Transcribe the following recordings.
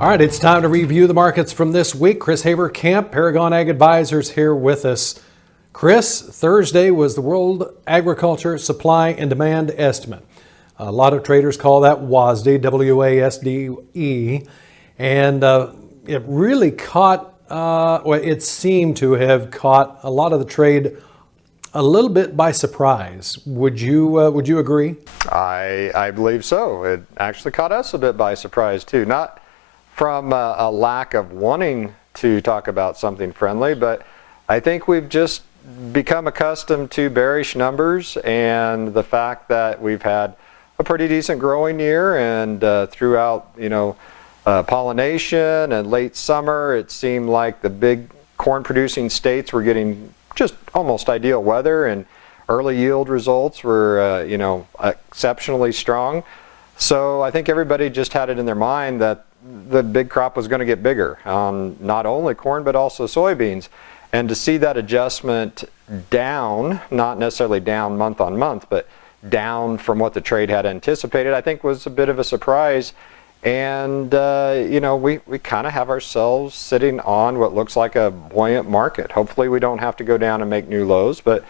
All right, it's time to review the markets from this week. Chris Haverkamp, Paragon Ag Advisors, here with us. Chris, Thursday was the World Agriculture Supply and Demand Estimate. A lot of traders call that WASDE, W-A-S-D-E, and it really caught, it seemed to have caught a lot of the trade a little bit by surprise. Would you agree? I believe so. It actually caught us a bit by surprise too. Not from a lack of wanting to talk about something friendly, but I think we've just become accustomed to bearish numbers and the fact that we've had a pretty decent growing year, and throughout, pollination and late summer, it seemed like the big corn producing states were getting just almost ideal weather, and early yield results were exceptionally strong. So I think everybody just had it in their mind that the big crop was going to get bigger on not only corn but also soybeans. And to see that adjustment down, not necessarily down month on month, but down from what the trade had anticipated, I think was a bit of a surprise. And we kind of have ourselves sitting on what looks like a buoyant market. Hopefully we don't have to go down and make new lows, but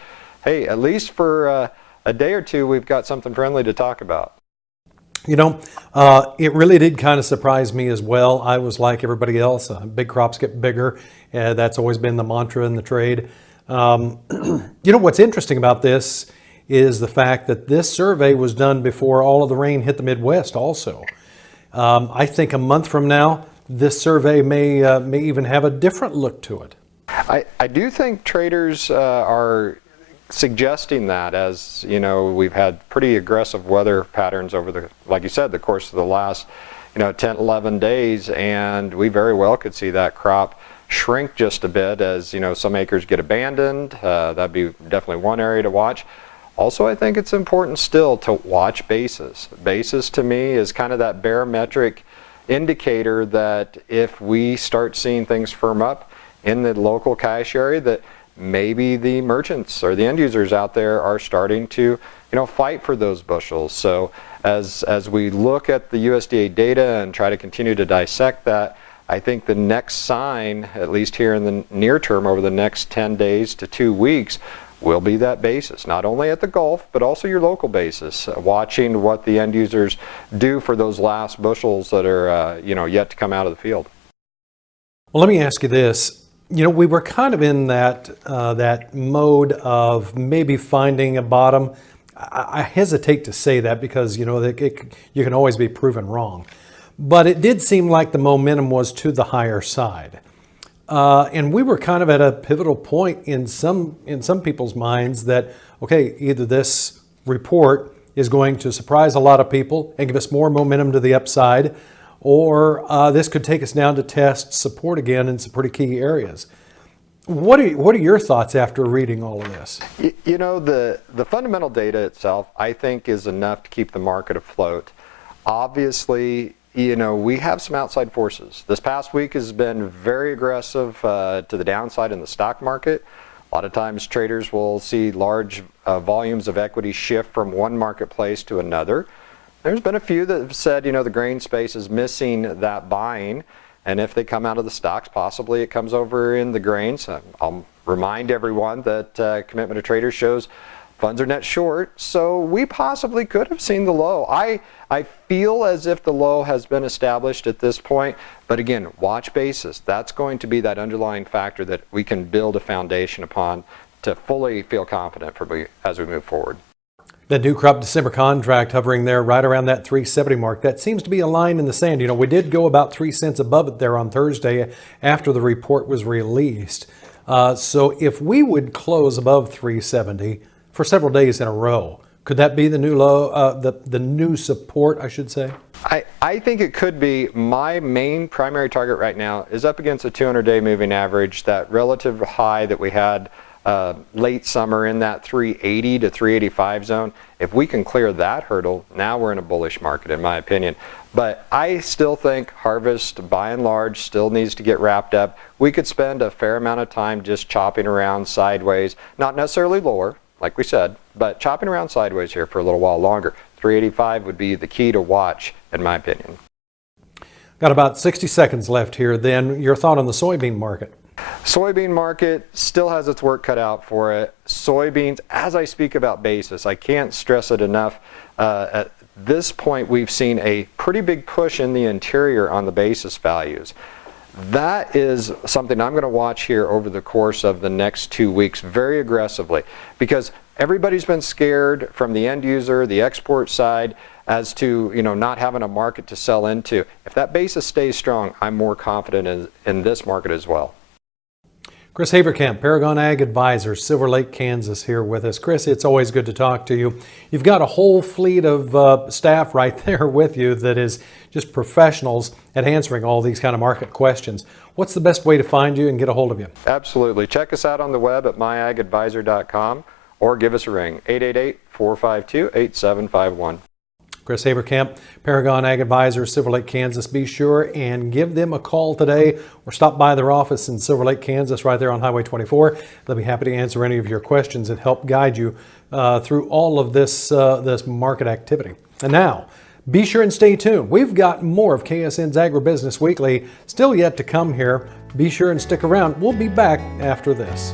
hey, at least for a day or two we've got something friendly to talk about. It really did kind of surprise me as well. I was like everybody else, big crops get bigger. That's always been the mantra in the trade. What's interesting about this is the fact that this survey was done before all of the rain hit the Midwest also. I think a month from now, this survey may even have a different look to it. I do think traders are suggesting that, as we've had pretty aggressive weather patterns over the, like you said, the course of the last 10, 11 days, and we very well could see that crop shrink just a bit as some acres get abandoned. That'd be definitely one area to watch. Also, I think it's important still to watch basis. Basis to me is kind of that barometric indicator that if we start seeing things firm up in the local cash area, that maybe the merchants or the end users out there are starting to fight for those bushels. So as we look at the USDA data and try to continue to dissect that, I think the next sign, at least here in the near term over the next 10 days to 2 weeks, will be that basis, not only at the Gulf, but also your local basis, watching what the end users do for those last bushels that are yet to come out of the field. Well, let me ask you this. We were kind of in that mode of maybe finding a bottom. I hesitate to say that because, you can always be proven wrong. But it did seem like the momentum was to the higher side. And we were kind of at a pivotal point in some people's minds that, okay, either this report is going to surprise a lot of people and give us more momentum to the upside, or this could take us down to test support again in some pretty key areas. What are your thoughts after reading all of this? The fundamental data itself, I think, is enough to keep the market afloat. Obviously, we have some outside forces. This past week has been very aggressive to the downside in the stock market. A lot of times traders will see large volumes of equity shift from one marketplace to another. There's been a few that have said, the grain space is missing that buying, and if they come out of the stocks, possibly it comes over in the grains. I'll remind everyone that Commitment to Traders shows funds are net short, so we possibly could have seen the low. I feel as if the low has been established at this point, but again, watch basis. That's going to be that underlying factor that we can build a foundation upon to fully feel confident as we move forward. The new crop December contract hovering there right around that 370 mark. That seems to be a line in the sand. We did go about 3 cents above it there on Thursday after the report was released. So if we would close above 370 for several days in a row, could that be the new low, the new support, I should say? I think it could be. My main primary target right now is up against a 200-day moving average, that relative high that we had late summer in that 380 to 385 zone. If we can clear that hurdle, now we're in a bullish market, in my opinion. But I still think harvest, by and large, still needs to get wrapped up. We could spend a fair amount of time just chopping around sideways, not necessarily lower, like we said, but chopping around sideways here for a little while longer. 385 would be the key to watch, in my opinion. Got about 60 seconds left here. Then your thought on the soybean market. Soybean market still has its work cut out for it. Soybeans, as I speak about basis, I can't stress it enough. At this point, we've seen a pretty big push in the interior on the basis values. That is something I'm going to watch here over the course of the next 2 weeks very aggressively, because everybody's been scared from the end user, the export side, as to not having a market to sell into. If that basis stays strong, I'm more confident in this market as well. Chris Haverkamp, Paragon Ag Advisors, Silver Lake, Kansas, here with us. Chris, it's always good to talk to you. You've got a whole fleet of staff right there with you that is just professionals at answering all these kind of market questions. What's the best way to find you and get a hold of you? Absolutely. Check us out on the web at myagadvisor.com or give us a ring, 888-452-8751. Chris Haverkamp, Paragon Ag Advisors, Silver Lake, Kansas. Be sure and give them a call today or stop by their office in Silver Lake, Kansas, right there on Highway 24. They'll be happy to answer any of your questions and help guide you through all of this market activity. And now, be sure and stay tuned. We've got more of KSN's Agribusiness Weekly still yet to come here. Be sure and stick around. We'll be back after this.